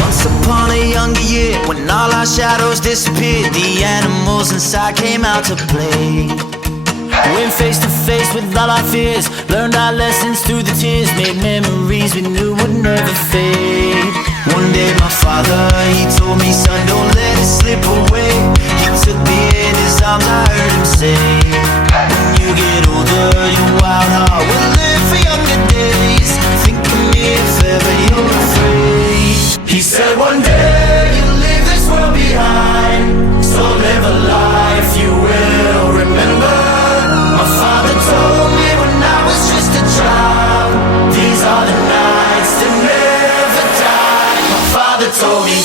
Once upon a younger year, when all our shadows disappeared, the animals inside came out to play. Went face to face with all our fears, learned our lessons through the tears, made memories we knew would never fade. One day my father, he told me, son, don't let it slip away. He took me in his arms, I heard him say, when you get older, your wild heart will live for younger days. Think of me if ever you're afraid. He said one day you'll leave this world behind, so live a life you will remember. My father told me when I was just a child, these are the nights that never die. My father told me